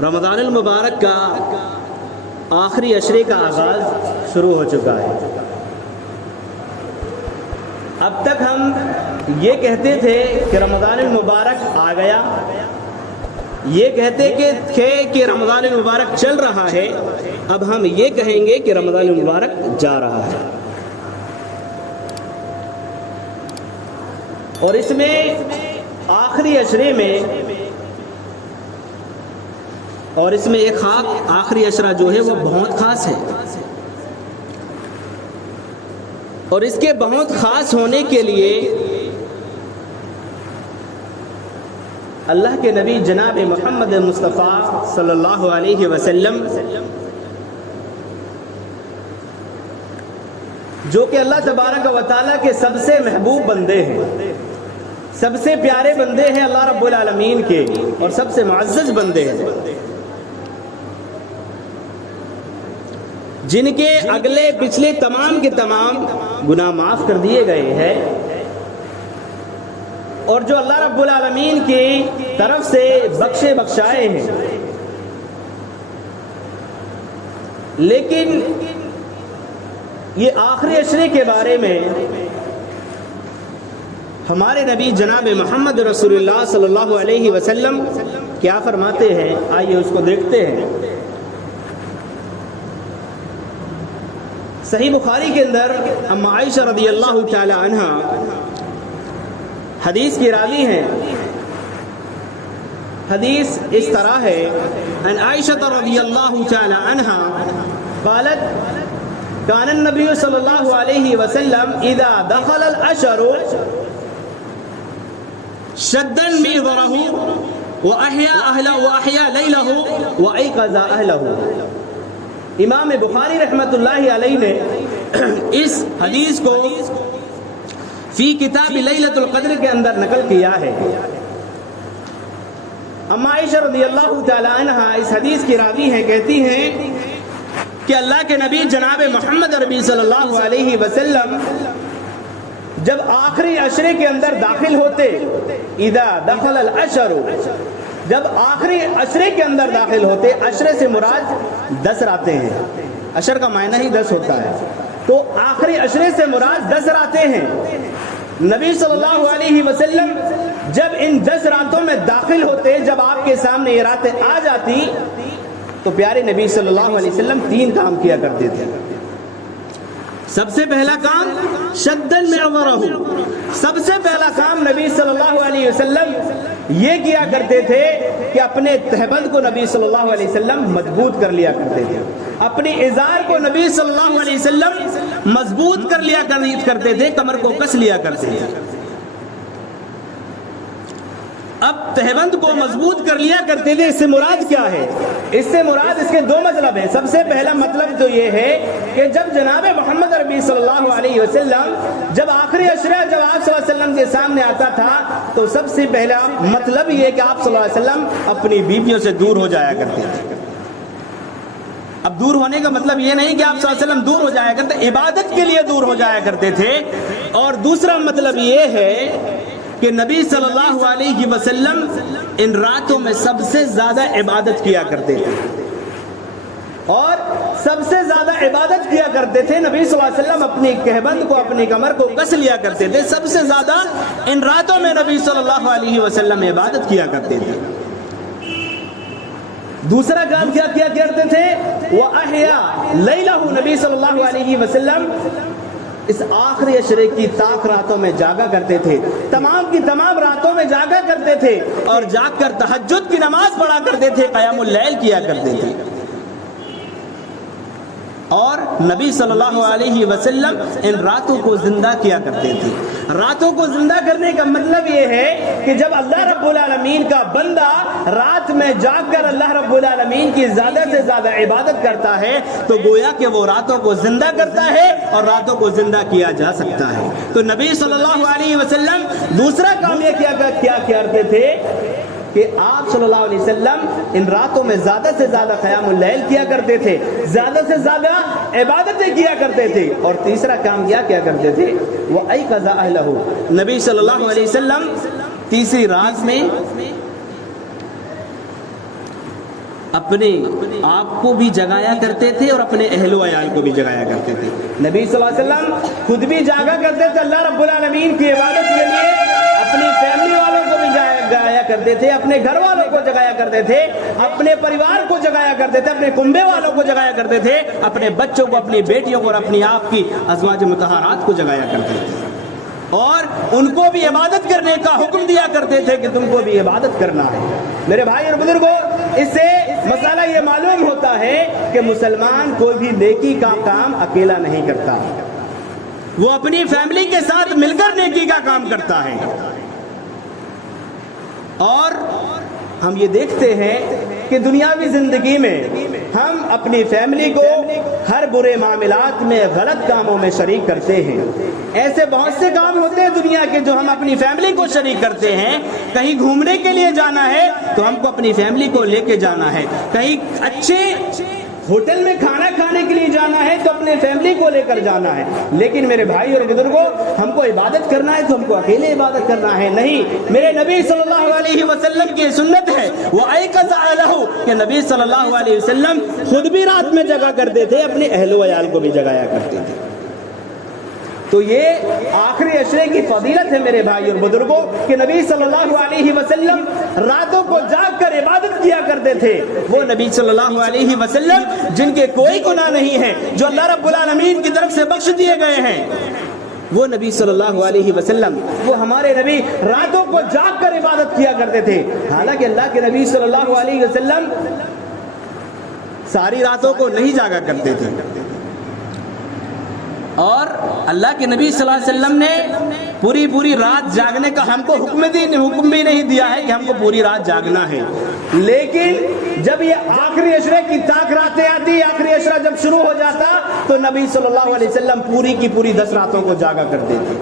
رمضان المبارک کا آخری عشرے کا آغاز شروع ہو چکا ہے۔ اب تک ہم یہ کہتے تھے کہ رمضان المبارک آ گیا، یہ کہتے تھے کہ رمضان المبارک چل رہا ہے، اب ہم یہ کہیں گے کہ رمضان المبارک جا رہا ہے۔ اور اس میں آخری عشرے میں ایک آخری عشرہ جو ہے وہ بہت خاص ہے، اور اس کے بہت خاص ہونے کے لیے اللہ کے نبی جناب محمد مصطفیٰ صلی اللہ علیہ وسلم، جو کہ اللہ تبارک و تعالیٰ کے سب سے محبوب بندے ہیں، سب سے پیارے بندے ہیں اللہ رب العالمین کے، اور سب سے معزز بندے ہیں، جن کے اگلے پچھلے تمام کے تمام گناہ معاف کر دیے گئے ہیں، اور جو اللہ رب العالمین کی طرف سے بخشے بخشائے ہیں۔ لیکن یہ آخری عشرے کے بارے میں ہمارے نبی جناب محمد رسول اللہ صلی اللہ علیہ وسلم کیا فرماتے ہیں، آئیے اس کو دیکھتے ہیں۔ صحیح بخاری کے اندر ام عائشہ رضی اللہ تعالی عنہ حدیث کی راوی ہیں۔ حدیث اس طرح ہے، ان عائشہ رضی اللہ تعالی عنہ قالت كان النبي صلی اللہ علیہ وسلم اذا دخل العشر شد مئزره واحيا ليله وايقظ اهله۔ امام بخاری رحمۃ اللہ علیہ نے اس حدیث کو فی کتاب لیلۃ القدر کے اندر نقل کیا ہے۔ اما عائشہ رضی اللہ تعالی عنہ اس حدیث کی راوی ہیں، کہتی ہیں کہ اللہ کے نبی جناب محمد عربی صلی اللہ علیہ وسلم جب آخری عشرے کے اندر داخل ہوتے، اذا دخل العشر، جب آخری عشرے کے اندر داخل ہوتے، عشرے سے مراد 10 راتیں ہیں، عشر کا معنی ہی 10 ہوتا ہے، تو آخری عشرے سے مراد 10 راتیں ہیں۔ نبی صلی اللہ علیہ وسلم جب ان 10 راتوں میں داخل ہوتے، جب آپ کے سامنے یہ راتیں آ جاتی، تو پیارے نبی صلی اللہ علیہ وسلم 3 کام کیا کرتے تھے۔ سب سے پہلا کام شدن معورہ، سب سے پہلا کام نبی صلی اللہ علیہ وسلم یہ کیا کرتے تھے کہ اپنے تہبند کو نبی صلی اللہ علیہ وسلم مضبوط کر لیا کرتے تھے، اپنی ازار کو نبی صلی اللہ علیہ وسلم مضبوط کر لیا کرتے تھے، کمر کو کس لیا کرتے تھے۔ اب تہبند کو مضبوط کر لیا کرتے تھے، اس سے مراد کیا ہے؟ اس سے مراد اس کے 2 مطلب ہیں۔ سب سے پہلا مطلب تو یہ ہے کہ جب جناب محمد عربی صلی اللہ علیہ وسلم جب آخری عشرہ جب آپ صلی اللہ علیہ وسلم کے سامنے آتا تھا، تو سب سے پہلا مطلب یہ کہ آپ صلی اللہ علیہ وسلم اپنی بیویوں سے دور ہو جایا کرتے تھے۔ اب دور ہونے کا مطلب یہ نہیں کہ آپ صلی اللہ علیہ وسلم دور ہو جایا کرتے، عبادت کے لیے دور ہو جایا کرتے تھے۔ اور دوسرا مطلب یہ ہے کہ نبی صلی اللہ علیہ وسلم ان راتوں میں سب سے زیادہ عبادت کیا کرتے تھے، اور سب سے زیادہ عبادت کیا کرتے تھے۔ نبی صلی اللہ علیہ وسلم اپنی کہبند کو، اپنی کمر کو کس لیا کرتے تھے، سب سے زیادہ ان راتوں میں نبی صلی اللہ علیہ وسلم عبادت کیا کرتے تھے۔ دوسرا کام کیا کرتے تھے، وَأَحْيَا لَيْلَهُ، نبی صلی اللہ علیہ وسلم اس آخری عشرے کی طاق راتوں میں جاگا کرتے تھے، تمام کی تمام راتوں میں جاگا کرتے تھے، اور جاگ کر تہجد کی نماز پڑھا کرتے تھے، قیام اللیل کیا کرتے تھے۔ اور نبی صلی اللہ علیہ وسلم ان راتوں کو زندہ کیا کرتے تھے۔ راتوں کو زندہ کرنے کا مطلب یہ ہے کہ جب اللہ رب العالمین کا بندہ رات میں جاگ کر اللہ رب العالمین کی زیادہ سے زیادہ عبادت کرتا ہے، تو گویا کہ وہ راتوں کو زندہ کرتا ہے، اور راتوں کو زندہ کیا جا سکتا ہے۔ تو نبی صلی اللہ علیہ وسلم دوسرا کام یہ کیا کرتے تھے کہ آپ صلی اللہ علیہ وسلم ان راتوں میں زیادہ سے زیادہ قیام اللیل کیا کرتے تھے، زیادہ سے زیادہ عبادتیں کیا کرتے تھے، اور تیسرا کام کیا کرتے تھے، وَأَيْقَظَ أَهْلَهُ، نبی صلی اللہ علیہ وسلم تیسری رات میں اپنے آپ کو بھی جگایا کرتے تھے اور اپنے اہل و عیال کو بھی جگایا کرتے تھے. نبی صلی اللہ علیہ وسلم خود بھی جاگا کرتے تھے اللہ رب العالمین کی عبادت کے لیے, اپنی فیملی والوں کو بھی جگایا کرتے تھے, اپنے گھر والوں کو جگایا کرتے تھے, اپنے پریوار کو جگایا کرتے تھے, اپنے کنبے والوں کو جگایا کرتے تھے, اپنے بچوں کو, اپنی بیٹیوں کو اور اپنی آپ کی ازواج مطہرات کو جگایا کرتے تھے, اور ان کو بھی عبادت کرنے کا حکم دیا کرتے تھے کہ تم کو بھی عبادت کرنا ہے. میرے بھائی اور بزرگوں, اس سے مسئلہ یہ معلوم ہوتا ہے کہ مسلمان کوئی بھی نیکی کا کام اکیلا نہیں کرتا, وہ اپنی فیملی کے ساتھ مل کر نیکی کا کام کرتا ہے. اور ہم یہ دیکھتے ہیں کہ دنیاوی زندگی میں ہم اپنی فیملی کو ہر برے معاملات میں, غلط کاموں میں شریک کرتے ہیں. ایسے بہت سے کام ہوتے ہیں دنیا کے جو ہم اپنی فیملی کو شریک کرتے ہیں. کہیں گھومنے کے لیے جانا ہے تو ہم کو اپنی فیملی کو لے کے جانا ہے, کہیں اچھے ہوٹل میں کھانا کھانے کے لیے جانا ہے تو اپنے فیملی کو لے کر جانا ہے. لیکن میرے بھائی اور بزرگوں, ہم کو عبادت کرنا ہے تو ہم کو اکیلے عبادت کرنا ہے نہیں. میرے نبی صلی اللہ علیہ وسلم کی سنت ہے وہ ایقظ اہلہ, کہ نبی صلی اللہ علیہ وسلم خود بھی رات میں جگا کرتے تھے, اپنے اہل و عیال کو بھی جگایا کرتے تھے. تو یہ آخری عشرے کی فضیلت ہے میرے بھائی اور بزرگوں کہ نبی صلی اللہ علیہ وسلم راتوں کو جاگ کر عبادت کیا کرتے تھے. وہ نبی صلی اللہ علیہ وسلم جن کے کوئی گناہ نہیں ہے, جو اللہ رب العالمین کی طرف سے بخش دیے گئے ہیں, وہ نبی صلی اللہ علیہ وسلم, وہ ہمارے نبی راتوں کو جاگ کر عبادت کیا کرتے تھے. حالانکہ اللہ کے نبی صلی اللہ علیہ وسلم ساری راتوں کو نہیں جاگا کرتے تھے, اور اللہ کے نبی صلی اللہ علیہ وسلم نے پوری رات جاگنے کا ہم کو حکم بھی نہیں دیا ہے کہ ہم کو پوری رات جاگنا ہے. لیکن جب یہ آخری عشرے کی تاک راتیں آتی, آخری عشرہ جب شروع ہو جاتا, تو نبی صلی اللہ علیہ وسلم پوری کی پوری 10 راتوں کو جاگا کرتے تھے.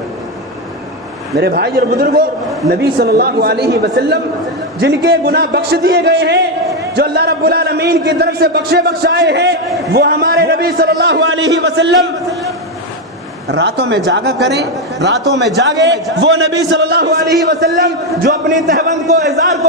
میرے بھائی اور بزرگوں, نبی صلی اللہ علیہ وسلم جن کے گناہ بخش دیے گئے ہیں, جو اللہ رب العالمین کی طرف سے بخشائے ہیں, وہ ہمارے نبی صلی اللہ علیہ وسلم راتوں میں جاگا کریں, راتوں میں جاگے. وہ نبی صلی اللہ علیہ وسلم جو اپنی تہبند کو, ازار کو,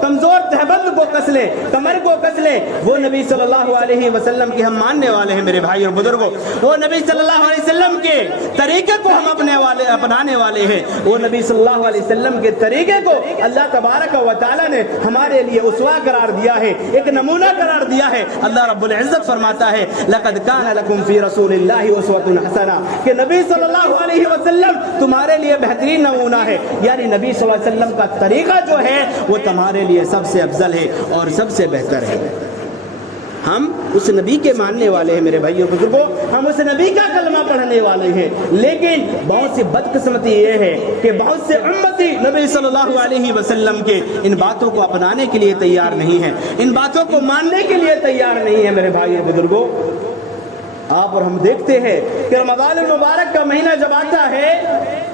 کمزور تہبند کو کس لے, کمر کو کس لے, وہ نبی صلی اللہ علیہ وسلم کی ہم ماننے والے ہیں. میرے بھائی اور بزرگوں, وہ نبی صلی اللہ علیہ وسلم کے طریقے کو ہم اپنانے والے ہیں. وہ نبی صلی اللہ علیہ وسلم کے طریقے کو اللہ تبارک و تعالی نے ہمارے لیے اسوہ قرار دیا ہے, ایک نمونہ قرار دیا ہے. اللہ رب العزت فرماتا ہے لقد کان لکم فی رسول اللہ اسوۃ حسنہ, کہ نبی صلی اللہ علیہ وسلم تمہارے لیے بہترین نمونہ ہے. یعنی نبی صلی اللہ علیہ وسلم کا طریقہ جو ہے وہ تمہارے لیے سب سے افضل ہے اور سب سے بہتر ہے. ہم اس نبی کے ماننے والے ہیں میرے بھائیوں بزرگوں, ہم اس نبی کا کلمہ پڑھنے والے ہیں. لیکن بہت سی بدقسمتی یہ ہے کہ بہت سے امتی نبی صلی اللہ علیہ وسلم کے ان باتوں کو اپنانے کے لیے تیار نہیں ہیں, ان باتوں کو ماننے کے لیے تیار نہیں ہیں. میرے بھائیوں بزرگوں, آپ اور ہم دیکھتے ہیں کہ رمضان المبارک کا مہینہ جب آتا ہے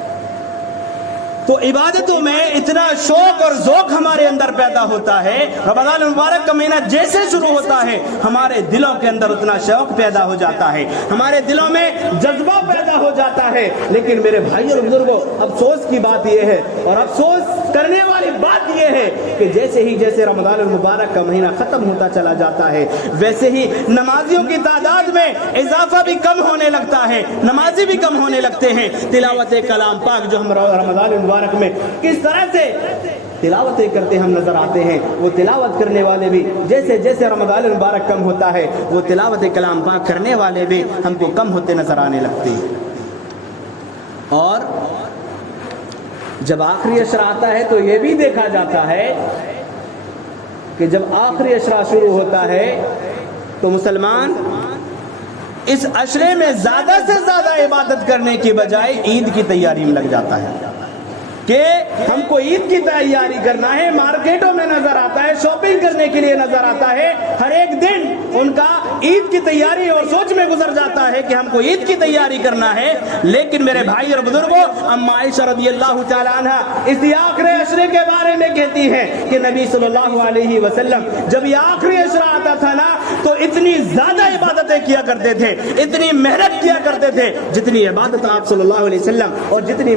تو عبادتوں میں اتنا شوق اور ذوق ہمارے اندر پیدا ہوتا ہے. رمضان المبارک کا مہینہ جیسے شروع ہوتا ہے ہمارے دلوں کے اندر اتنا شوق پیدا ہو جاتا ہے, ہمارے دلوں میں جذبہ پیدا ہو جاتا ہے. لیکن میرے بھائی اور بزرگوں, افسوس کی بات یہ ہے اور افسوس کرنے والی بات یہ ہے کہ جیسے رمضان المبارک کا مہینہ ختم ہوتا چلا جاتا ہے, ویسے ہی نمازیوں کی تعداد میں اضافہ بھی کم ہونے لگتا ہے, نمازی بھی کم ہونے لگتے ہیں. تلاوت کلام پاک جو ہم رمضان مبارک میں کس طرح سے تلاوتیں کرتے ہم نظر آتے ہیں, وہ تلاوت کرنے والے بھی جیسے رمضان المبارک کم ہوتا ہے, وہ تلاوت کلام پاک کرنے والے بھی ہم کو کم ہوتے نظر آنے لگتے ہیں. اور جب آخری عشرہ آتا ہے تو یہ بھی دیکھا جاتا ہے کہ جب آخری عشرہ شروع ہوتا ہے تو مسلمان اس عشرے میں زیادہ سے زیادہ عبادت کرنے کی بجائے عید کی تیاری میں لگ جاتا ہے کہ ہم کو عید کی تیاری کرنا ہے. مارکیٹوں میں نظر آتا ہے, شاپنگ کرنے کے لیے نظر آتا ہے, ہر ایک دن ان کا عید کی تیاری اور سوچ میں گزر جاتا ہے کہ ہم کو عید کی تیاری کرنا ہے. لیکن میرے بھائی اور بزرگوں, اما عائشہ رضی اللہ تعالی عنہ اس آخری عشرے کے بارے میں کہتی ہے کہ نبی صلی اللہ علیہ وسلم جب یہ آخری عشرہ آتا تھا نا تو اتنی زیادہ عبادتیں کیا کرتے تھے, اتنی محنت کیا کرتے تھے جتنی عبادت آپ صلی اللہ علیہ وسلم اور جتنی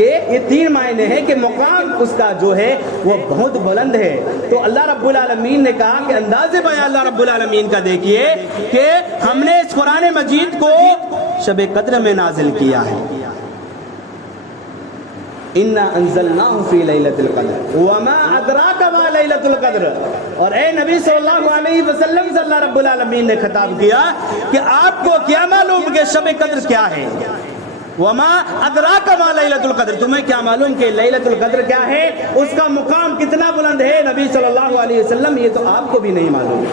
کہ یہ 3 معنی ہے کہ مقام اس کا جو ہے وہ بہت بلند ہے۔ تو اللہ رب العالمین نے کہا کہ انداز بیان اللہ رب العالمین کا دیکھیے کہ ہم نے اس قرآن مجید کو شب قدر میں نازل کیا ہے، اِنَّا أَنزَلْنَاهُ فِي لَيْلَةِ الْقَدْرِ وَمَا أَدْرَاكَ مَا لَيْلَةُ الْقَدْرِ۔ اور اے نبی صلی اللہ علیہ وسلم سے اللہ رب العالمین نے خطاب کیا کہ آپ کو کیا معلوم کہ شب قدر کیا ہے؟ وَمَا أَدْرَاكَ مَا لَيْلَةُ الْقَدْرِ، تمہیں کیا معلوم کہ لیلۃ القدر کیا ہے، اس کا مقام کتنا بلند ہے نبی صلی اللہ علیہ وسلم، یہ تو آپ کو بھی نہیں معلوم،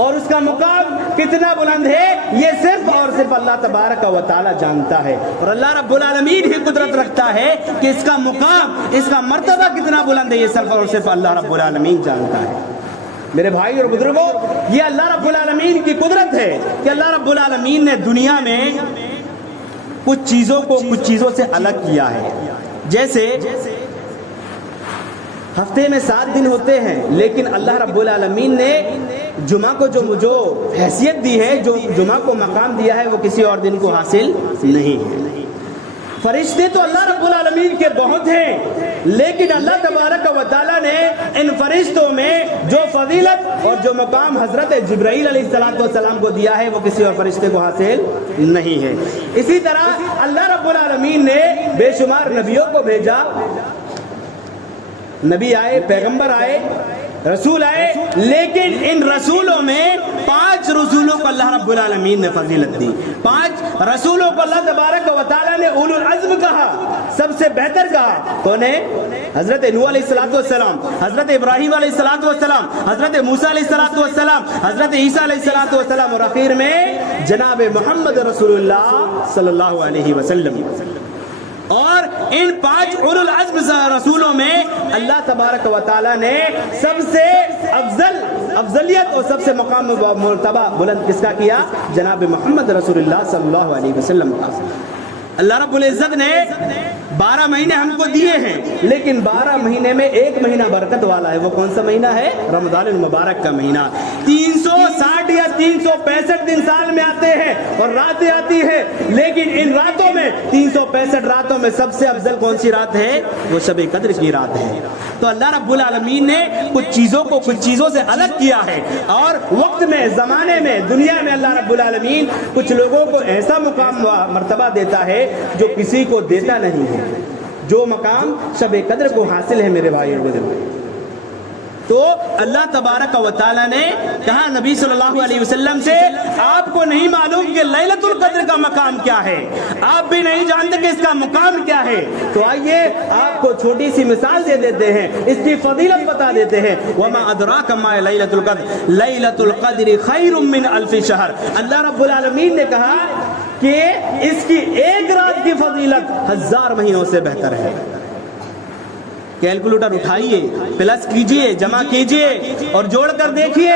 اور اس کا مقام کتنا بلند ہے یہ صرف اور صرف اللہ تبارک و تعالی جانتا ہے، اور اللہ رب العالمین ہی قدرت رکھتا ہے کہ اس کا مقام، اس کا مرتبہ کتنا بلند ہے، یہ صرف اور صرف اللہ رب العالمین جانتا ہے۔ میرے بھائی اور بزرگوں، یہ اللہ رب العالمین کی قدرت ہے کہ اللہ رب العالمین نے دنیا میں کچھ چیزوں کو کچھ چیزوں سے الگ کیا ہے۔ جیسے ہفتے میں 7 دن ہوتے ہیں، لیکن اللہ رب العالمین نے جمعہ کو جو حیثیت دی ہے، جو جمعہ کو مقام دیا ہے، وہ کسی اور دن کو حاصل نہیں ہے۔ فرشتے تو اللہ رب العالمین کے بہت ہیں، لیکن اللہ تبارک و تعالیٰ نے ان فرشتوں میں جو فضیلت اور جو مقام حضرت جبرائیل علیہ السلام کو دیا ہے، وہ کسی اور فرشتے کو حاصل نہیں ہے۔ اسی طرح اللہ رب العالمین نے بے شمار نبیوں کو بھیجا، نبی آئے، پیغمبر آئے، رسول آئے، لیکن ان رسولوں میں 5 رسولوں کو اللہ رب العالمین نے فضیلت دی۔ 5 رسولوں کو اللہ تبارک و تعالیٰ نے اولو العزم کہا، سب سے بہتر کہا۔ کون ہے؟ حضرت نوح علیہ السلام، حضرت ابراہیم علیہ السلام، حضرت موسیٰ علیہ السلام، حضرت عیسیٰ علیہ السلام، اور آخر میں جناب محمد رسول اللہ صلی اللہ علیہ وسلم۔ اور ان 5 اولو العزم رسولوں میں اللہ تبارک و تعالیٰ نے سب سے افضلیت اور سب سے مقام و مرتبہ بلند کس کا کیا؟ جناب محمد رسول اللہ صلی اللہ علیہ وسلم کا۔ اللہ رب العزت نے 12 مہینے ہم کو دیے ہیں، لیکن 12 مہینے میں ایک مہینہ برکت والا ہے، وہ کون سا مہینہ ہے؟ رمضان المبارک کا مہینہ۔ 360 یا 365 دن سال میں آتے ہیں اور راتیں آتی ہیں، لیکن ان راتوں میں 365 راتوں میں سب سے افضل کون سی رات ہے؟ وہ شب قدر کی رات ہے۔ تو اللہ رب العالمین نے کچھ چیزوں کو کچھ چیزوں سے الگ کیا ہے، اور وقت میں، زمانے میں، دنیا میں اللہ رب العالمین کچھ لوگوں کو ایسا مقام و مرتبہ دیتا ہے جو کسی کو دیتا نہیں ہے، جو مقام شب قدر کو حاصل ہے۔ میرے بھائی اور بزرگوں، تو اللہ تبارک و تعالیٰ نے کہا نبی صلی اللہ علیہ وسلم سے، آپ کو نہیں معلوم کہ لیلۃ القدر کا مقام کیا ہے، آپ بھی نہیں جانتے کہ اس کا مقام کیا ہے۔ تو آئیے آپ کو چھوٹی سی مثال دے دیتے ہیں، اس کی فضیلت بتا دیتے ہیں۔ وما ادراک ما لیلۃ القدر، لیلۃ القدر خیر من الف شہر۔ اللہ رب العالمین نے کہا کہ اس کی ایک رات کی فضیلت 1000 مہینوں سے بہتر ہے۔ کیلکولیٹر اٹھائیے، پلس کیجئے، جمع کیجئے اور جوڑ کر دیکھیے،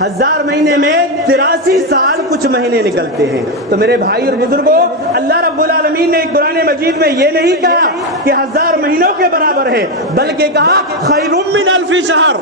1000 مہینے میں 83 سال کچھ مہینے نکلتے ہیں۔ تو میرے بھائی اور بزرگوں، اللہ رب العالمین نے قرآن مجید میں یہ نہیں کہا کہ 1000 مہینوں کے برابر ہے، بلکہ کہا خیر من الف شہر،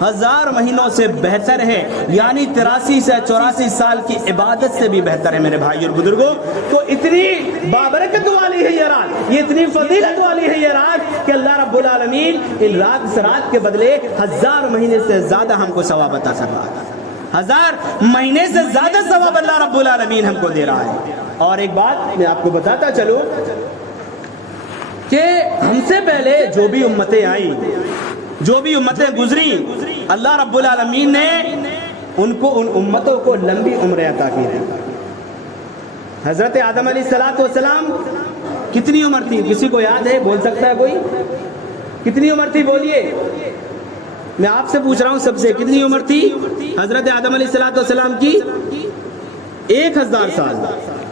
1000 مہینوں سے بہتر ہے، یعنی 83 سے 84 سال کی عبادت سے بھی بہتر ہے۔ میرے بھائی اور بزرگوں، تو اتنی بابرکت والی ہے یہ رات، یہ اتنی فضیلت والی ہے یہ رات کہ اللہ رب العالمین ان رات کے بدلے 1000 مہینے سے زیادہ ہم کو ثواب عطا کر رہا ہے۔ 1000 مہینے سے زیادہ ثواب اللہ رب العالمین ہم کو دے رہا ہے۔ اور ایک بات میں آپ کو بتاتا چلوں کہ ہم سے پہلے جو بھی امتیں آئیں، جو بھی امتیں گزری، اللہ رب العالمین نے ان امتوں کو لمبی عمریں عطا کی ہے۔ حضرت آدم علیہ السلام کتنی عمر تھی؟ کسی کو یاد ہے؟ بول سکتا ہے کوئی؟ کتنی عمر تھی؟ بولیے، میں آپ سے پوچھ رہا ہوں سب سے، کتنی عمر تھی حضرت آدم علیہ السلام کی؟ 1000 سال۔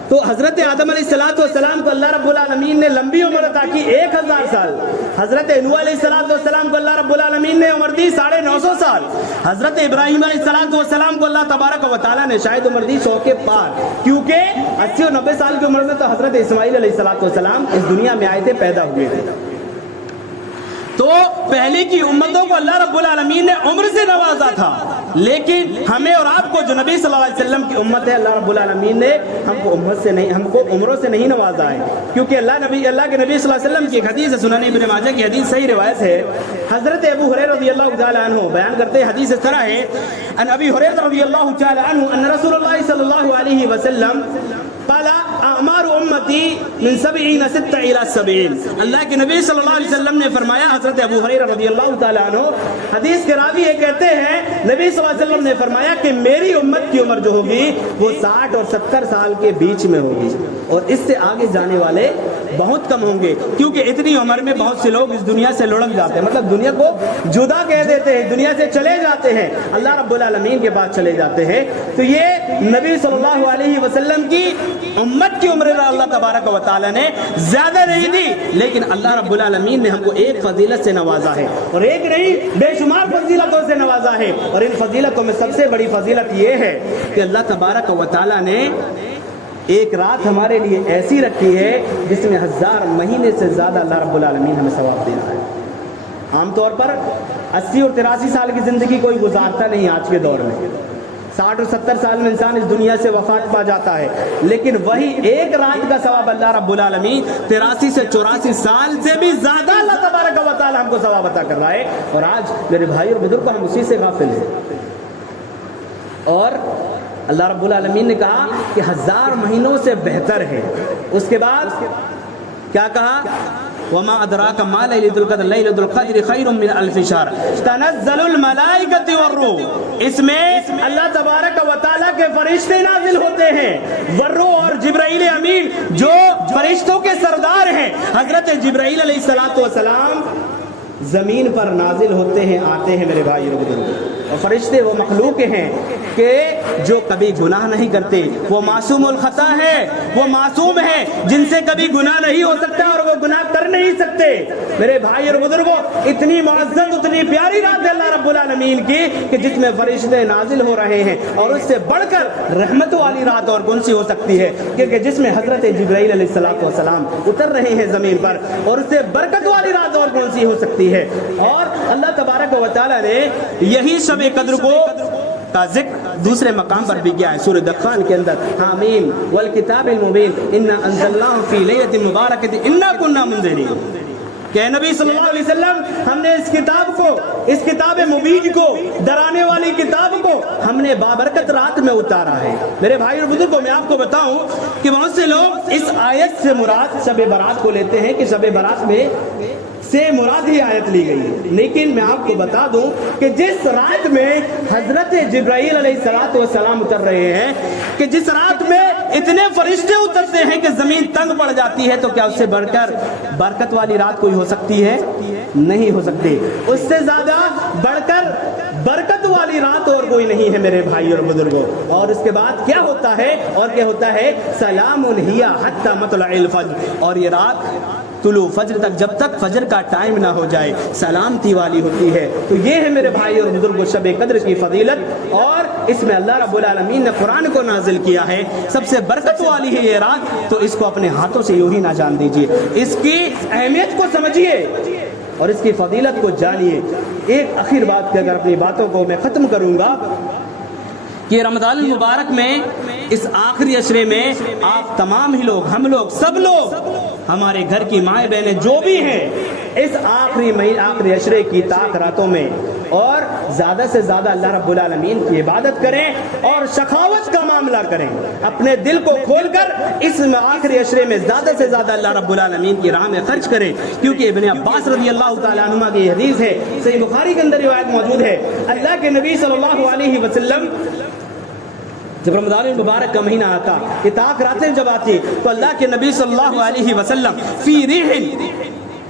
تو حضرت آدم علیہ السلام کو اللہ رب العالمین نے لمبی عمر عطا کی 1000 سال۔ حضرت نوح علیہ السلام کو اللہ رب العالمین نے عمر دی 950 سال۔ حضرت ابراہیم علیہ السلام کو اللہ تبارک و تعالیٰ نے شاید عمر دی 100 کے پار، کیونکہ 80 اور 90 سال کی عمر میں تو حضرت اسماعیل علیہ السلام اس دنیا میں آئے تھے، پیدا ہوئے تھے۔ تو پہلے کی امتوں کو اللہ رب العالمین نے عمر سے نوازا تھا، لیکن ہمیں اور آپ کو جو نبی صلی اللہ علیہ وسلم کی امت ہے، اللہ رب العالمین نے ہم کو امت سے نہیں، ہم کو عمروں سے نہیں نوازا ہے، کیونکہ اللہ کے نبی صلی اللہ علیہ وسلم کی ایک حدیث ہے، سنن ابن ماجہ کی حدیث صحیح روایت ہے، حضرت ابو ہریرہ رضی اللہ تعالی عنہ بیان کرتے ہیں، حدیث اس طرح ہے، ان ابی ہریرہ رضی اللہ تعالی عنہ ان رسول اللہ صلی اللہ علیہ وسلم قال اعمار امتی من 70 6 الى 70، اللہ کے نبی صلی اللہ علیہ وسلم نے فرمایا، حضرت ابو ہریرہ رضی اللہ تعالی عنہ حدیث کے راوی ہے، کہتے ہیں نبی صلی اللہ علیہ وسلم نے فرمایا کہ میری امت کی عمر جو ہوگی وہ 60 اور 70 سال کے بیچ میں ہوگی، اور اس سے آگے جانے والے بہت کم ہوں گے، کیونکہ اتنی عمر میں بہت سے لوگ اس دنیا سے لڑک جاتے ہیں، مطلب دنیا کو جدا کہہ دیتے ہیں، دنیا سے چلے جاتے ہیں، اللہ رب العالمین کے پاس چلے جاتے ہیں۔ تو یہ نبی صلی اللہ علیہ وسلم کی امت کی عمر اللہ تبارک و تعالی نے زیادہ نہیں دی، لیکن اللہ رب العالمین نے ہم کو ایک فضیلت سے نوازا ہے، اور ایک نہیں بے شمار فضیلتوں سے نوازا ہے، اور ان فضیلتوں میں سب سے بڑی فضیلت یہ ہے کہ اللہ تبارک و تعالی نے ایک رات ہمارے لیے ایسی رکھی ہے جس میں 1000 مہینے سے زیادہ اللہ رب العالمین ہمیں ثواب دے رہا ہے۔ عام طور پر 80 اور 83 سال کی زندگی کوئی گزارتا نہیں آج کے دور میں، 60 اور 70 سال میں انسان اس دنیا سے وفات پا جاتا ہے، لیکن وہی ایک رات کا ثواب اللہ رب العالمین 83 سے 84 سال سے بھی زیادہ اللہ تبارک و تعالی ہم کو ثواب عطا کر رہا ہے، اور آج میرے بھائی اور بزرگ ہم اسی سے غافل ہیں۔ اور اللہ رب العالمین نے کہا کہ 1000 مہینوں سے بہتر ہے، اس کے بعد کیا کہا؟ وما ادراک ما لیلۃ القدر، لیلۃ القدر خیر من الف شہر تنزل الملائکۃ والروح، اس میں اللہ تبارک و تعالیٰ کے فرشتے نازل ہوتے ہیں، والروح اور جبرائیل امین جو فرشتوں کے سردار ہیں، حضرت جبرائیل علیہ السلام زمین پر نازل ہوتے ہیں، آتے ہیں میرے بھائی اور بزرگوں، اور فرشتے وہ مخلوق ہیں کہ جو کبھی گناہ نہیں کرتے، وہ معصوم الخطا ہے، وہ معصوم ہے جن سے کبھی گناہ نہیں ہو سکتا اور وہ گناہ کر نہیں سکتے۔ میرے بھائی اور بزرگوں، اتنی معزز اتنی پیاری رات ہے اللہ رب العالمین کی کہ جس میں فرشتے نازل ہو رہے ہیں، اور اس سے بڑھ کر رحمت والی رات اور کون سی ہو سکتی ہے، کیونکہ جس میں حضرت جبرائیل علیہ السلام اتر رہے ہیں زمین پر، اور اس سے برکت والی رات اور کون سی ہو سکتی ہے۔ اور اللہ تبارک و تعالی نے یہی شب قدر کو کا ذکر دوسرے مقام پر بھی کیا ہے، سورہ دخان کے اندر، حامیم والکتاب المبین انا انزلناہ فی لیلۃ مبارکۃ انا کنا منذرین، کہ نبی صلی اللہ علیہ وسلم ہم نے اس کتاب کو، اس کتاب مبین کو، ڈرانے والی کتاب کو ہم نے بابرکت رات میں اتارا ہے۔ میرے بھائی اور بزرگوں، میں آپ کو بتاؤں کہ بہت سے لوگ اس آیت سے مراد شب برات کو لیتے ہیں کہ شب برات میں سے مراد ہی آیت لی گئی ہے، لیکن میں آپ کو بتا دوں کہ جس رات میں حضرت جبرائیل علیہ السلام اتر رہے ہیں، کہ جس رات میں اتنے فرشتے اترتے ہیں کہ زمین تنگ پڑ جاتی ہے، تو کیا اس سے بڑھ کر برکت والی رات کوئی ہو سکتی ہے؟ نہیں ہو سکتی۔ اس سے زیادہ بڑھ کر برکت والی رات اور کوئی نہیں ہے میرے بھائی اور بزرگوں۔ اور اس کے بعد کیا ہوتا ہے؟ اور کیا ہوتا ہے؟ سلام ہی حتی مطلع الفجر، اور یہ رات طلوع فجر تک، جب تک فجر کا ٹائم نہ ہو جائے، سلامتی والی ہوتی ہے۔ تو یہ ہے میرے بھائی اور بزرگوں شب قدر کی فضیلت، اور اس میں اللہ رب العالمین نے قرآن کو نازل کیا ہے، سب سے برکت والی ہے یہ رات، تو اس کو اپنے ہاتھوں سے یوں ہی نہ جان دیجیے، اس کی اہمیت کو سمجھیے اور اس کی فضیلت کو جانیے۔ ایک آخر بات کہ اگر اپنی باتوں کو میں ختم کروں گا کہ رمضان المبارک میں اس آخری عشرے میں آپ تمام ہی لوگ، ہم لوگ، سب لوگ، ہمارے گھر کی مائیں بہنیں جو بھی ہیں، اس آخری عشرے کی طاق راتوں میں اور زیادہ سے زیادہ اللہ رب العالمین کی عبادت کریں اور سخاوت کا معاملہ کریں، اپنے دل کو کھول کر اس آخری عشرے میں زیادہ سے زیادہ اللہ رب العالمین کی راہ میں خرچ کریں، کیونکہ ابن عباس رضی اللہ تعالیٰ عنہما کی حدیث ہے، صحیح بخاری کے اندر روایت موجود ہے، اللہ کے نبی صلی اللہ علیہ وسلم جب رمضان المبارک کا مہینہ آتا، یہ طاق راتیں جب آتی، تو اللہ کے نبی صلی اللہ علیہ وسلم فی ریح،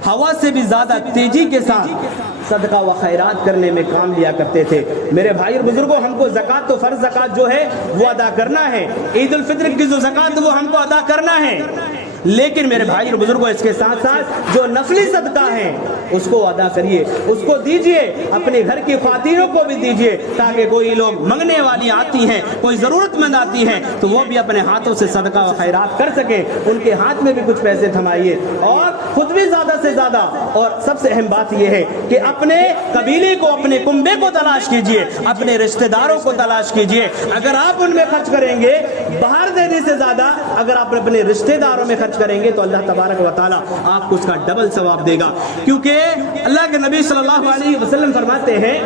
ہوا سے بھی زیادہ تیزی کے ساتھ صدقہ و خیرات کرنے میں کام لیا کرتے تھے۔ میرے بھائی اور بزرگوں، ہم کو زکوٰۃ تو فرض زکوٰۃ جو ہے وہ ادا کرنا ہے، عید الفطر کی جو زکوٰۃ وہ ہم کو ادا کرنا ہے، لیکن میرے بھائی اور بزرگوں اس کے ساتھ ساتھ جو نفلی صدقہ ہے اس کو ادا کریے، اس کو دیجئے، اپنے گھر کی خواتینوں کو بھی دیجئے، تاکہ کوئی لوگ منگنے والی آتی ہیں، کوئی ضرورت مند آتی ہیں تو وہ بھی اپنے ہاتھوں سے صدقہ و خیرات کر سکیں، ان کے ہاتھ میں بھی کچھ پیسے تھمائیے، اور خود بھی زیادہ سے زیادہ۔ اور سب سے اہم بات یہ ہے کہ اپنے قبیلے کو، اپنے کنبے کو تلاش کیجئے، اپنے رشتہ داروں کو تلاش کیجئے۔ اگر آپ ان میں خرچ کریں گے باہر دینے سے زیادہ، اگر آپ اپنے رشتہ داروں میں خرچ کریں گے تو اللہ تبارک و تعالیٰ آپ کو اس کا ڈبل ثواب دے گا، کیونکہ اللہ کے نبی صلی اللہ علیہ وسلم فرماتے ہیں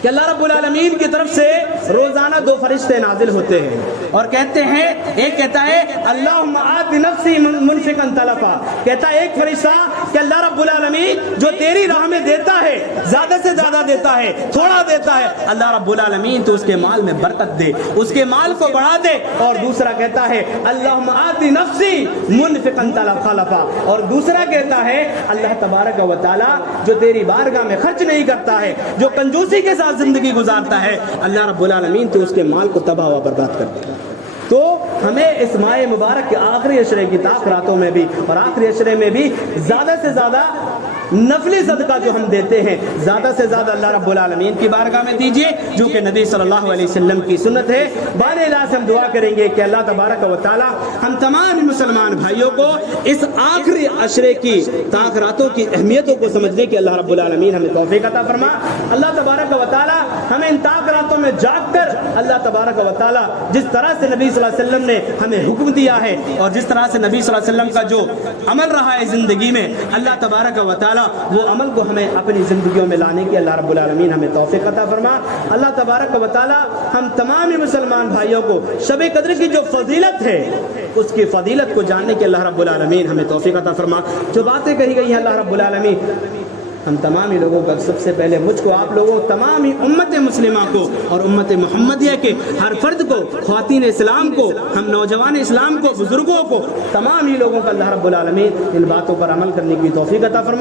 کہ اللہ رب العالمین کی طرف سے روزانہ 2 فرشتے نازل ہوتے ہیں اور کہتے ہیں، ایک کہتا ہے اللہم آت نفسی منفقا طلفا، کہتا ہے ایک فرشتہ کہ اللہ رب العالمین جو تیری راہ میں دیتا ہے زیادہ سے زیادہ دیتا ہے، تھوڑا دیتا ہے، اللہ رب العالمین تو اس کے مال میں برکت دے، اس کے مال کو بڑھا دے۔ اور دوسرا کہتا ہے اللہم آت نفسی منفقا طلفا، اور دوسرا کہتا ہے اللہ تبارک و تعالی جو تیری بارگاہ میں خرچ نہیں کرتا ہے، جو کنجوسی کے ساتھ زندگی گزارتا ہے، اللہ رب العالمین تو اس کے مال کو تباہ و برباد کر دے گا۔ تو ہمیں اس ماہ مبارک کے آخری عشرے کی طاق راتوں میں بھی اور آخری عشرے میں بھی زیادہ سے زیادہ نفلی صدقہ جو ہم دیتے ہیں زیادہ سے زیادہ اللہ رب العالمین کی بارگاہ میں دیجئے، جو کہ نبی صلی اللہ علیہ وسلم کی سنت ہے۔ بارے اللہ سے ہم دعا کریں گے کہ اللہ تبارک و تعالی ہم تمام مسلمان بھائیوں کو اس آخری عشرے کی طاق راتوں کی اہمیتوں کو سمجھنے کی اللہ رب العالمین ہمیں توفیق عطا فرما۔ اللہ تبارک و تعالی ہمیں ان طاق راتوں میں جاگ کر اللہ تبارک و تعالی جس طرح سے نبی صلی اللہ علیہ وسلم نے ہمیں حکم دیا ہے اور جس طرح سے نبی صلی اللہ علیہ وسلم کا جو عمل رہا ہے زندگی میں، اللہ تبارک و تعالی وہ عمل کو ہمیں اپنی زندگیوں میں لانے کی اللہ رب العالمین ہمیں توفیق عطا فرما۔ اللہ تبارک و تعالی ہم تمام مسلمان بھائیوں کو شب قدر کی جو فضیلت ہے اس کی فضیلت کو جاننے کی اللہ رب العالمین ہمیں توفیق عطا فرما۔ جو باتیں کہی گئی ہیں اللہ رب العالمین ہم تمام ہی لوگوں کا، سب سے پہلے مجھ کو، آپ لوگوں، تمام ہی امت مسلمہ کو اور امت محمدیہ کے ہر فرد کو، خواتین اسلام کو، ہم نوجوان اسلام کو، بزرگوں کو، تمام ہی لوگوں کا اللہ رب العالمین ان باتوں پر عمل کرنے کی توفیق عطا فرما۔